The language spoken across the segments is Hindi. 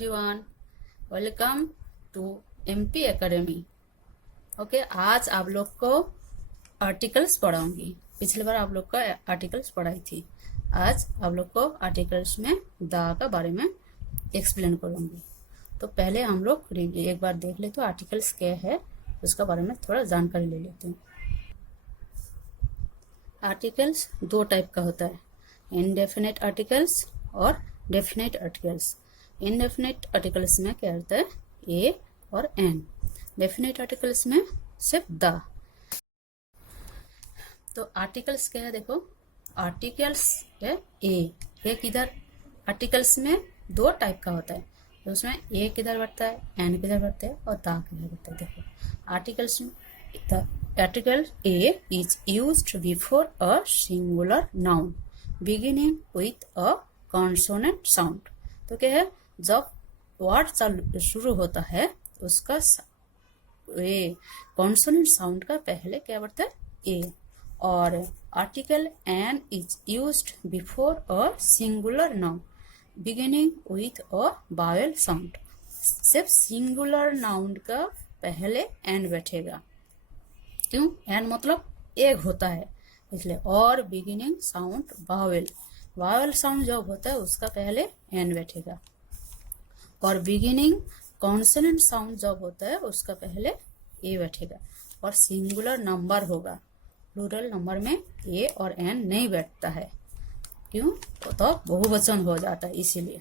Everyone, welcome to MP academy. Okay, आज आप लोग को आर्टिकल्स पढ़ाऊंगी। पिछली बार आप लोग को आर्टिकल्स पढ़ाई थी। आज आप लोग को आर्टिकल्स में द का बारे में एक्सप्लेन करूंगी। तो पहले हम लोग एक बार देख लेते आर्टिकल्स क्या है, उसका बारे में थोड़ा जानकारी ले लेते हैं। आर्टिकल्स दो टाइप का होता है, इनडेफिनेट आर्टिकल्स और डेफिनेट आर्टिकल्स। इनडेफिनेट आर्टिकल्स में क्या होता है, ए और एन। डेफिनेट आर्टिकल्स में सिर्फ द। तो आर्टिकल्स क्या है, देखो आर्टिकल्स है ए किधर, आर्टिकल्स में दो टाइप का होता है। तो उसमें ए किधर बैठता है, एन किधर बैठता है और द किधर बैठता है। देखो आर्टिकल्स में the article a is used before a singular noun beginning with a consonant sound. तो क्या है, जब वर्ड शुरू होता है उसका कॉन्सोनेंट साउंड का पहले क्या बढ़ता है, ए। और article an is used before a singular noun beginning with a Wavell sound. सिर्फ सिंगुलर नाउन का पहले एन बैठेगा। क्यों, एन मतलब एक होता है इसलिए। और बिगिनिंग साउंड वावेल साउंड जब होता है उसका पहले एन बैठेगा। और बिगिनिंग कॉन्सोनेंट साउंड जब होता है उसका पहले ए बैठेगा। और सिंगुलर नंबर होगा, प्लूरल नंबर में ए और एन नहीं बैठता है। क्यों, तो बहुवचन हो जाता है इसीलिए।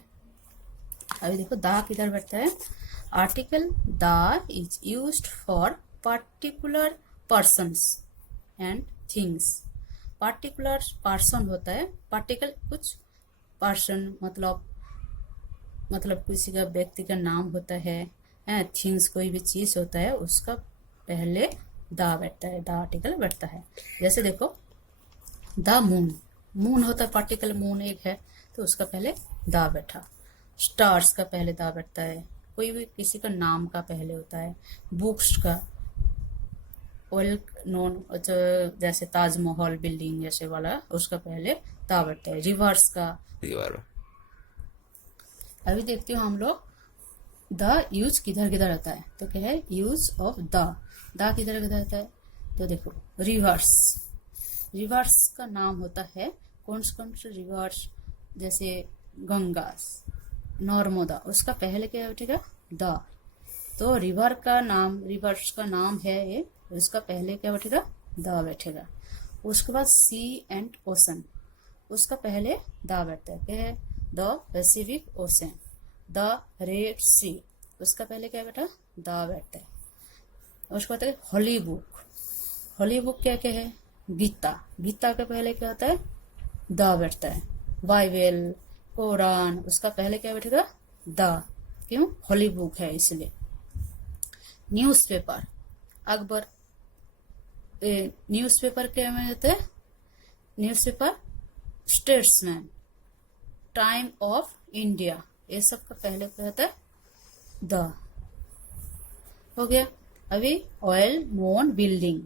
अभी देखो द किधर बैठता है। Article the is used for particular persons and things. Particular person होता है, पार्टिकल कुछ, पर्सन मतलब किसी का व्यक्ति का नाम होता है, थिंग्स कोई भी चीज होता है उसका पहले द बैठता है, द आर्टिकल बैठता है। जैसे देखो द मून होता है, पार्टिकल मून एक है तो उसका पहले द बैठा। स्टार्स का पहले द बैठता है, कोई भी किसी का नाम का पहले होता है। बुक्स का वेल नोन, जैसे ताजमहल बिल्डिंग जैसे वाला, उसका पहले द बैठता है। रिवर्स का अभी देखते हो हम लोग द यूज किधर किधर आता है। तो क्या है, यूज ऑफ द किधर किधर आता है। तो देखो रिवर्स का नाम होता है, कौन से रिवर्स, जैसे गंगा, नर्मदा, उसका पहले क्या बैठेगा, द। तो रिवर्स का नाम है ये, उसका पहले क्या बैठेगा, द बैठेगा। उसके बाद सी एंड ओशन, उसका पहले द बैठता है। क्या है, the Pacific Ocean, the Red Sea, उसका पहले क्या बैठा, द बैठता है। उसके बाद होली बुक क्या क्या है, गीता के पहले क्या होता है, द बैठता है। बाइबल, कुरान, उसका पहले क्या बैठेगा, द। क्यों, होली बुक है इसलिए। न्यूज़पेपर, अकबर, न्यूज़पेपर क्या में होता है, newspaper, statesman, time of India, ये सब का पहले क्या होता है, द। हो गया। अभी ऑयल नोन बिल्डिंग,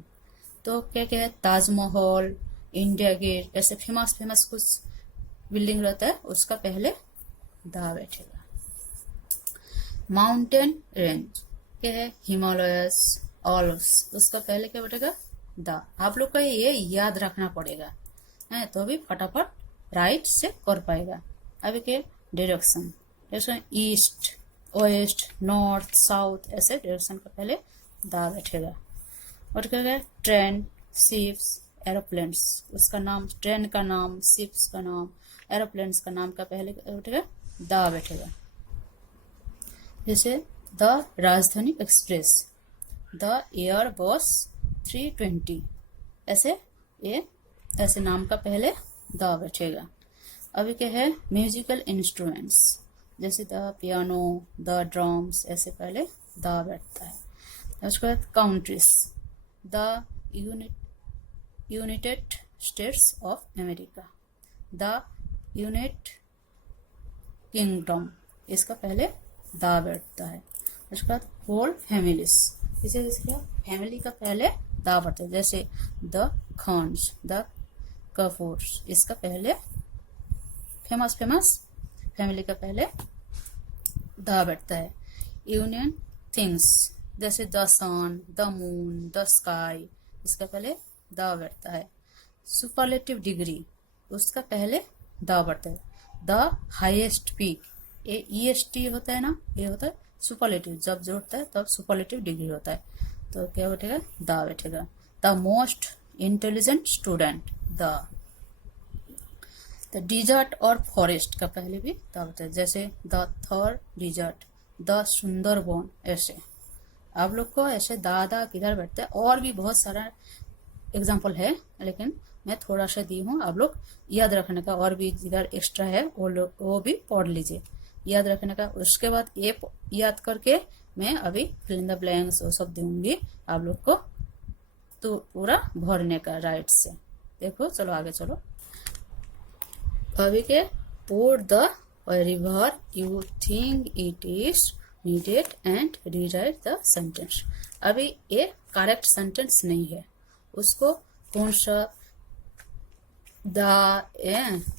तो क्या क्या है, ताजमहल, इंडिया गेट, ऐसे फेमस कुछ बिल्डिंग रहता है उसका पहले द बैठेगा। माउंटेन रेंज क्या है, हिमालयस, ऑल्प्स, उसका पहले क्या बैठेगा, द। आप लोग को ये याद रखना पड़ेगा है, तो अभी फटाफट राइट से कर पाएगा। अभी के डायरेक्शन, जैसे ईस्ट, वेस्ट, नॉर्थ, साउथ, ऐसे डायरेक्शन का पहले द बैठेगा। और क्या है, ट्रेन, शिप्स, एरोप्लेन्स, उसका नाम, ट्रेन का नाम, शिप्स का नाम, एरोप्लेन्स का नाम का पहले बैठेगा, द बैठेगा। जैसे द राजधानी एक्सप्रेस, द एयरबस 320, ऐसे नाम का पहले द बैठेगा। अभी क्या है, म्यूजिकल इंस्ट्रूमेंट्स, जैसे द पियानो, द ड्रम्स, ऐसे पहले द बैठता है। उसके बाद countries, the United states of America, the United kingdom, इसका पहले द बैठता है। उसके बाद होल फैमिलीज, इसका फैमिली का पहले द बैठता है। जैसे द खान्स, द कपूर्स, इसका पहले फेमस फैमिली का पहले द बैठता है। यूनियन थिंग्स जैसे the sun, the moon, the sky, इसका पहले द बैठता है। सुपरलेटिव डिग्री, उसका पहले द बैठता है। द हाईएस्ट पीक, ये EST होता है ना, ये होता है सुपरलेटिव, जब जोड़ता है तब सुपरलेटिव डिग्री होता है, तो क्या बैठेगा, द बैठेगा। The most intelligent student, the dessert और फॉरेस्ट का पहले भी द होता है, जैसे द थर डिजर्ट, द सुंदरबन, ऐसे आप लोग को ऐसे दादा किधर बैठते हैं, और भी बहुत सारा एग्जाम्पल है, लेकिन मैं थोड़ा सा दी हूँ, आप लोग याद रखने का, और भी जिधर एक्स्ट्रा है वो भी पढ़ लीजिए, याद रखने का। उसके बाद ये याद करके मैं अभी फिल इन द ब्लैंक्स वो सब दूंगी आप लोग को, तो पूरा भरने का राइट से। देखो चलो आगे चलो। अभी के put the river you think it is needed and rewrite the sentence. अभी ये करेक्ट सेंटेंस नहीं है, उसको कौन सा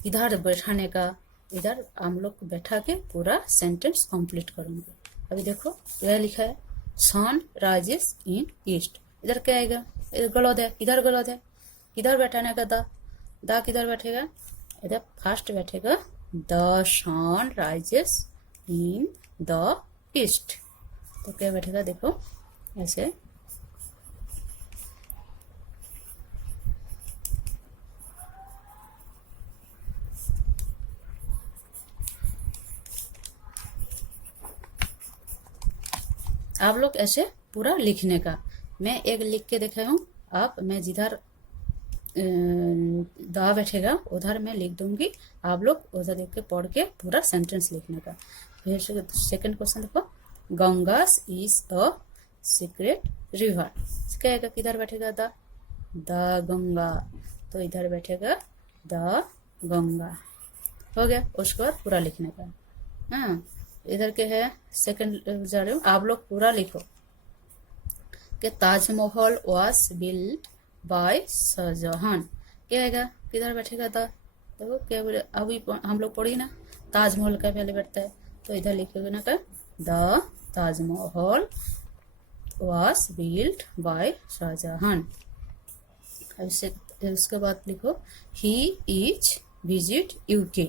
इधर बैठाने का, इधर हम लोग बैठा के पूरा सेंटेंस कंप्लीट करेंगे। अभी देखो यह लिखा है सन राइजेस इन ईस्ट, इधर क्या आएगा, इधर गलत है, इधर गलत है, किधर बैठाने का द किधर बैठेगा, इधर फर्स्ट बैठेगा the sun rises in the east, तो क्या बैठेगा देखो ऐसे। आप लोग ऐसे पूरा लिखने का, मैं एक लिख के देखा हूँ, आप मैं जिधर दा बैठेगा उधर मैं लिख दूंगी, आप लोग उधर देख के पढ़ के पूरा सेंटेंस लिखने का। फिर सेकंड क्वेश्चन देखो, Gangas is a secret river, कहेगा किधर बैठेगा द गंगा, तो इधर बैठेगा द गंगा, हो गया। उसके बाद पूरा लिखने का। हाँ इधर के है सेकंड जा रहे हो, आप लोग पूरा लिखो कि Taj Mahal was built by Shahjahan, क्या आएगा, किधर बैठेगा था, देखो क्या बोले, अभी हम लोग पढ़ी ना, ताजमहल का पहले बैठता है, तो इधर लिखोगे ना का the Taj Mahal was built by Shah Jahan. उसके बाद लिखो ही इज विजिट यूके,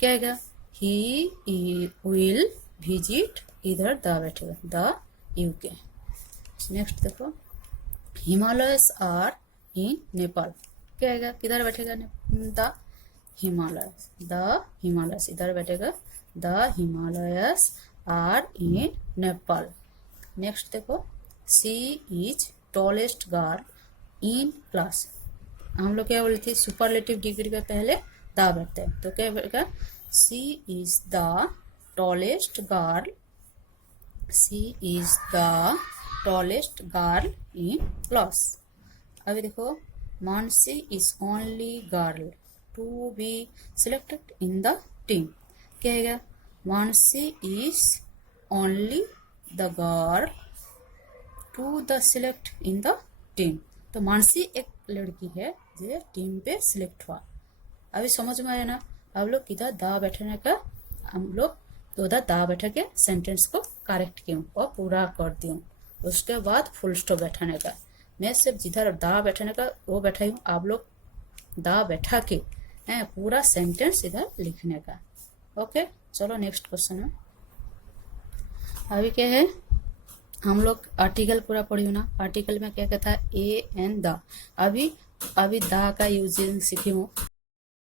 क्या आएगा, ही विल विजिट, इधर द बैठेगा द यूके। नेक्स्ट देखो, हिमालयस आर इन नेपाल, क्या आएगा, किधर बैठेगा द हिमालयस, इधर बैठेगा the Himalayas are in Nepal. Next देखो, she is tallest girl in class, हम लोग क्या बोले थे, सुपरलेटिव डिग्री का पहले द बैठता है, तो क्या बैठेगा, she is the tallest girl, she is the tallest girl in class. अभी देखो, Mansi is only girl to be selected in the team, क्या है, Mansi is only the girl to the select in the team, तो मानसी एक लड़की है जो टीम पे सिलेक्ट हुआ। अभी समझ में आया ना, आप लोग किधर दा बैठने का, हम लोग तो उधर दा बैठा के सेंटेंस को करेक्ट किया और पूरा कर दिया, उसके बाद फुल स्टॉप बैठाने का। मैं सिर्फ जिधर दा बैठाने का वो बैठाई हूँ, आप लोग दा बैठा के पूरा सेंटेंस इधर लिखने का। ओके चलो नेक्स्ट क्वेश्चन है। अभी क्या है, हम लोग आर्टिकल पूरा पढ़ी ना, आर्टिकल में क्या कहता है, ए एन द, अभी दा का यूजिंग सीखी हूँ।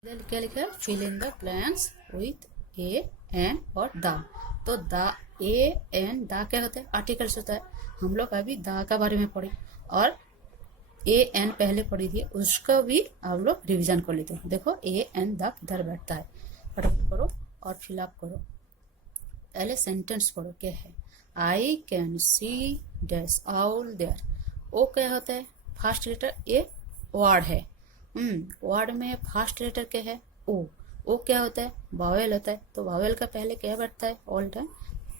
इधर क्या लिखा है, fill in the blanks with a an और द, तो द ए एन द क्या होता है, आर्टिकल्स होता है। हम लोग अभी द का बारे में पढ़े और ए एन पहले पढ़ी थी, उसका भी आप लोग रिवीजन कर लेते हो। देखो ए एन द किधर बैठता है, फटाफट करो और फिलअप करो। पहले सेंटेंस पढ़ो, क्या है, I can see dash owl there, O क्या होता है, फर्स्ट लेटर, ए वर्ड है, वर्ड में फर्स्ट लेटर क्या है, ओ क्या होता है, वावेल होता है, तो वावेल का पहले क्या बैठता है, ऑल टाइम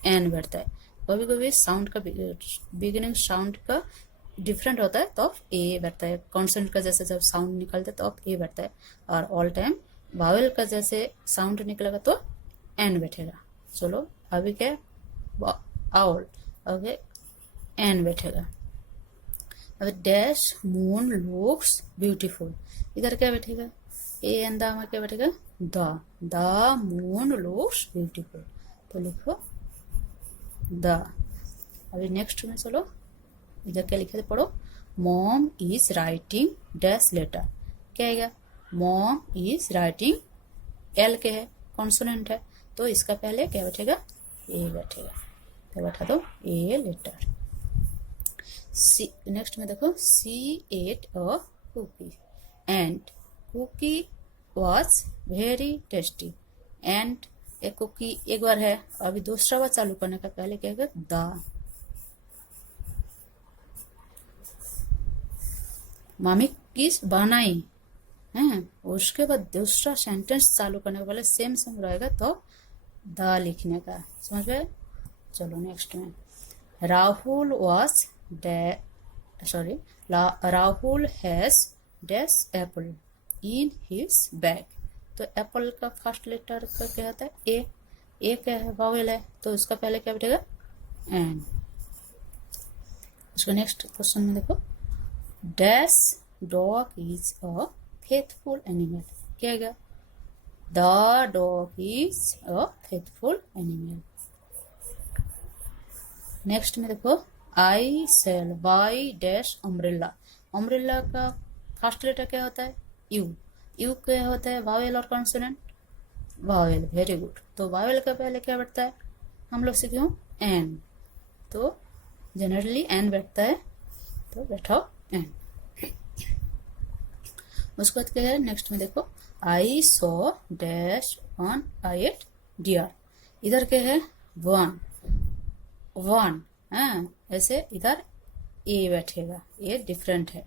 एन बैठता है। कभी कभी साउंड का बिगिनिंग साउंड का डिफरेंट होता है तो ए बैठता है, कॉन्सोनेंट का जैसे जब साउंड निकलता है तो ए बैठता है, और ऑल टाइम वावेल का जैसे साउंड निकलेगा तो एन बैठेगा। चलो अभी क्या आउल, ओके एन बैठेगा। अब डैश मून लुक्स ब्यूटीफुल, इधर क्या बैठेगा, ए एंड द में क्या बैठेगा, द मून लुक्स ब्यूटीफुल, तो लिखो द। अभी नेक्स्ट में चलो, इधर क्या लिखे थे पढ़ो, mom is writing dash letter, क्या आएगा, मॉम इज राइटिंग, एल के है कॉन्सोनेंट है, तो इसका पहले क्या बैठेगा, ए बैठेगा, तो बैठा दो ए लेटर। सी नेक्स्ट में देखो, she ate a cookie and cookie was very tasty, and एक कुकी एक बार है, अभी दूसरा बार चालू करने का पहले क्या है, द। मामी किस बनाई है, उसके बाद दूसरा सेंटेंस चालू करने का पहले सेम सेम रहेगा, तो द लिखने का, समझ गए। चलो नेक्स्ट में, Rahul was Rahul has dash apple in his bag, तो एप्पल का फर्स्ट लेटर का क्या होता है, ए क्या है, वावेल है, तो इसका पहले क्या बैठेगा, एन। इसको नेक्स्ट क्वेश्चन में देखो, dash dog is a faithful animal, क्या है, the dog is a faithful animal. Next में देखो, I sell by dash umbrella, umbrella का फर्स्ट लेटर क्या होता है, यू क्या होता है, वावेल और कॉन्सोनेंट, वावेल, वेरी गुड। तो वावेल का पहले क्या बैठता है, हम लोग सीखे एन, तो जनरली एन बैठता है, तो बैठाओ एन। उसके बाद क्या है, नेक्स्ट में देखो, आई सो डैश वन आई एट डियर, इधर क्या है, वन है, ऐसे इधर ए बैठेगा, ये डिफरेंट है,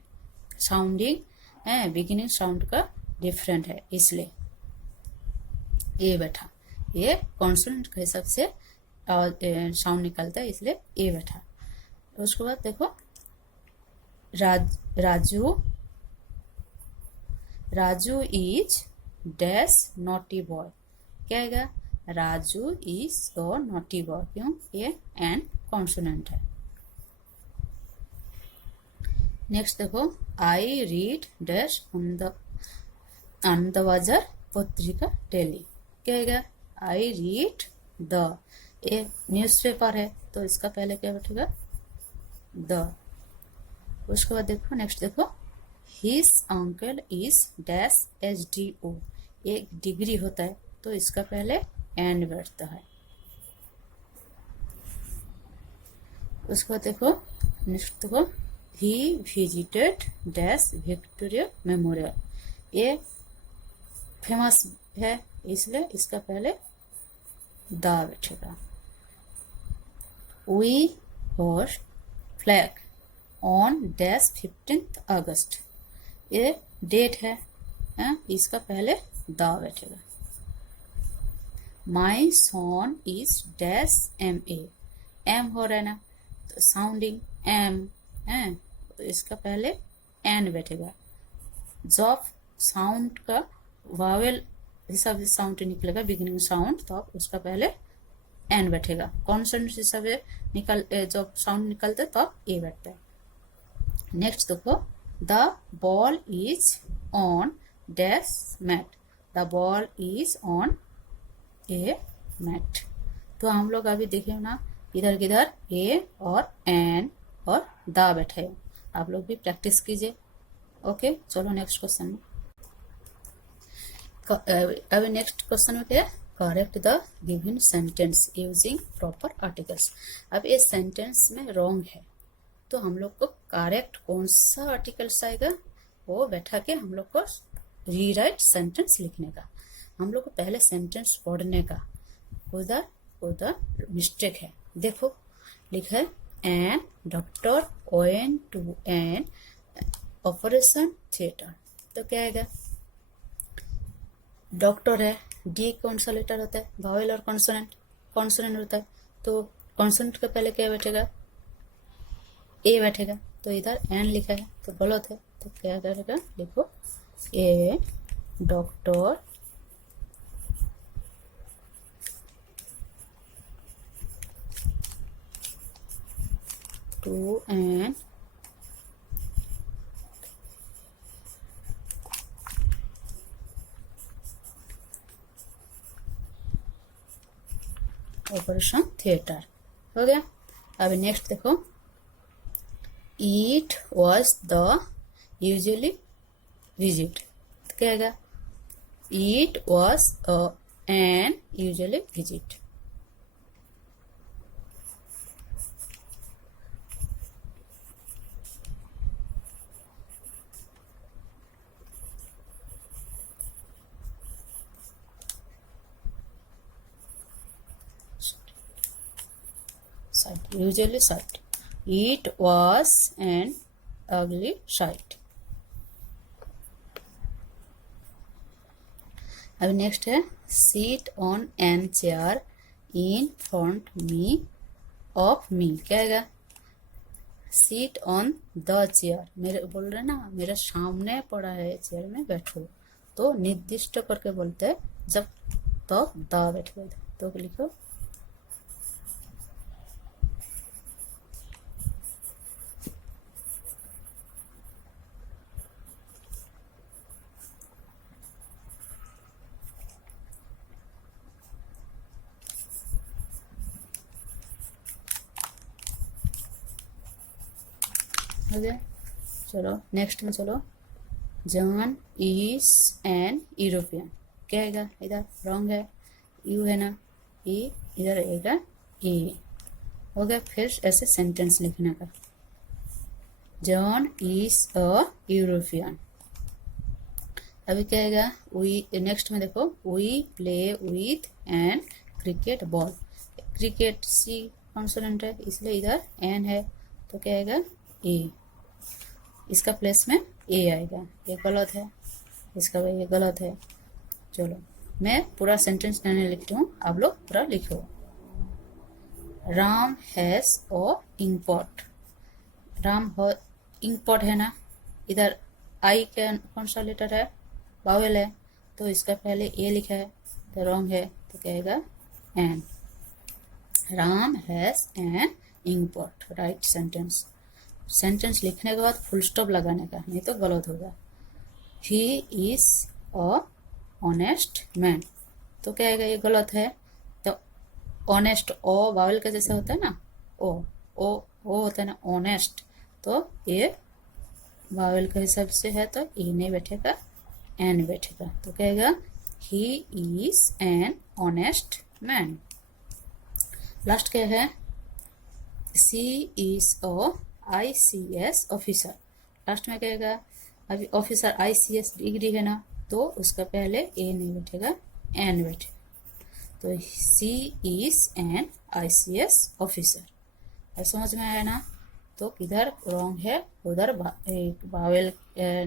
साउंडिंग है, बिगिनिंग साउंड का डिफरेंट है, इसलिए ए बैठा, ये कॉन्सोनेंट के हिसाब से साउंड निकलता है, इसलिए ए बैठा। उसके बाद देखो, Raju is dash naughty boy, क्या आएगा, Raju is a naughty boy, क्यों, ये एन कॉन्सोनेंट है। नेक्स्ट देखो, आई रीड डैश आनंदबाजार पत्रिका डेली, क्या आएगा, आई रीड द, ये न्यूज़पेपर है, तो इसका पहले क्या बैठेगा, द। उसके बाद देखो, नेक्स्ट देखो, his uncle is dash SDO, एक डिग्री होता है, तो इसका पहले एंड बैठता है। उसके बाद देखो, नेक्स्ट देखो, he visited dash Victoria Memorial, ये फेमस है, इसलिए इसका पहले द बैठेगा। We host flag on dash 15 August, ये डेट है, इसका पहले द बैठेगा। My son is dash MA, M हो रहा है ना, तो साउंडिंग एम है, तो इसका पहले एन बैठेगा। जब साउंड का वावेल हिसाब से साउंड निकलेगा, बिगिनिंग साउंड, तो आप उसका पहले एन बैठेगा। कॉन्सोनेंट हिसाब से जब साउंड निकलता है, तो ए बैठता है। नेक्स्ट देखो, the ball is on dash mat, the ball is on a mat, तो हम लोग अभी देखे ना, इधर किधर ए और एन और द बैठे हैं, आप लोग भी प्रैक्टिस कीजिए। ओके, चलो नेक्स्ट क्वेश्चन में। अभी नेक्स्ट क्वेश्चन में क्या है, correct the given sentence using proper articles. अब ये सेंटेंस में रॉन्ग है, तो हम लोग को करेक्ट कौन सा आर्टिकल्स आएगा, वो बैठा के हम लोग को रीराइट सेंटेंस लिखने का, हम लोग को पहले सेंटेंस पढ़ने का, उधर मिस्टेक है। देखो लिखा है, an doctor went to an operation theatre, तो क्या आएगा, डॉक्टर है, डी कौन सा लेटर होता है, वावेल और कॉन्सोनेंट होता है, तो कॉन्सोनेंट का पहले क्या बैठेगा, ए बैठेगा, तो इधर एन लिखा है, तो गलत है, तो क्या करेगा, लिखो a doctor to an operation theatre. हो गया। अब नेक्स्ट देखो, it was the usually visit, तो क्या आएगा? It was an usually visit. Sight, usually sight. It was an ugly sight. अब नेक्स्ट है, sit on an chair in front me of me, क्या आएगा? sit on the chair, मेरे बोल रहे ना मेरे सामने पड़ा है चेयर में बैठो, तो निर्दिष्ट करके बोलते हैं जब तो द बैठे तो लिखो हो गया। चलो नेक्स्ट में चलो, जॉन इज एन यूरोपियन, क्या आएगा? इधर रॉन्ग है, यू है ना, ई इधर आएगा ए। हो गया। फिर ऐसे सेंटेंस लिखने का, जॉन इज अ यूरोपियन। अभी क्या आएगा? वी, नेक्स्ट में देखो, we play with an cricket ball, cricket C consonant है इसलिए इधर एन है, तो क्या आएगा? ए। इसका प्लेस में ए आएगा, ये गलत है, इसका ये गलत है। चलो मैं पूरा सेंटेंस नहीं लिखती हूँ, आप लोग पूरा लिखो। Ram has a ink, Ram ink pot है ना, इधर आई का कौन सा लेटर है? वावेल है, तो इसका पहले ए लिखा है तो रॉन्ग है, तो क्या आएगा? An. Ram has an ink pot, right sentence. Sentence लिखने के बाद फुल स्टॉप लगाने का, नहीं तो गलत होगा। He is a honest man, तो क्या आएगा? ये गलत है, तो ऑनेस्ट ओ वावल का जैसे होता है ना, ओ होता है ना ऑनेस्ट, तो ये वावल के हिसाब से है तो ए नहीं बैठेगा, एन बैठेगा, तो क्या आएगा? He is an honest man. Last क्या है? She is a ICS officer, last में क्या आएगा? अभी ऑफिसर ICS डिग्री है ना, तो उसका पहले ए नहीं बैठेगा, एन बैठेगा, तो सी इज एन ICS ऑफिसर। अब समझ में आया ना? तो किधर रॉन्ग है, उधर वावेल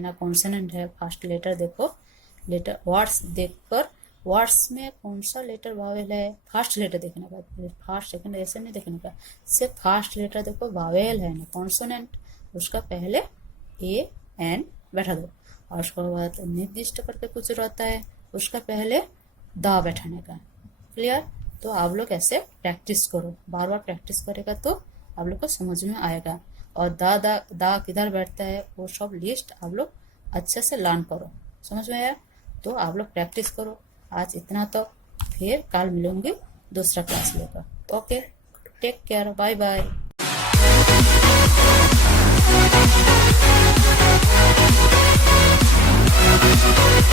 ना कॉन्सोनेंट है, फर्स्ट लेटर देखो, लेटर वर्ड्स देखकर वर्ड्स में कौन सा लेटर वावेल है, फर्स्ट लेटर देखने का, फर्स्ट सेकंड ऐसे नहीं देखने का, सिर्फ फर्स्ट लेटर देखो, वावेल है ना कॉन्सोनेंट, उसका पहले ए एन बैठा दो, और उसके बाद निर्दिष्ट करके कुछ रहता है, उसका पहले दा बैठाने का। क्लियर? तो आप लोग ऐसे प्रैक्टिस करो, बार बार प्रैक्टिस करेगा तो आप लोग को समझ में आएगा, और दा किधर बैठता है वो सब लिस्ट आप लोग अच्छे से लर्न करो। समझ में आया? तो आप लोग प्रैक्टिस करो। आज इतना तो, फिर कल मिलूंगी दूसरा क्लास लेकर। Okay, take care, bye bye.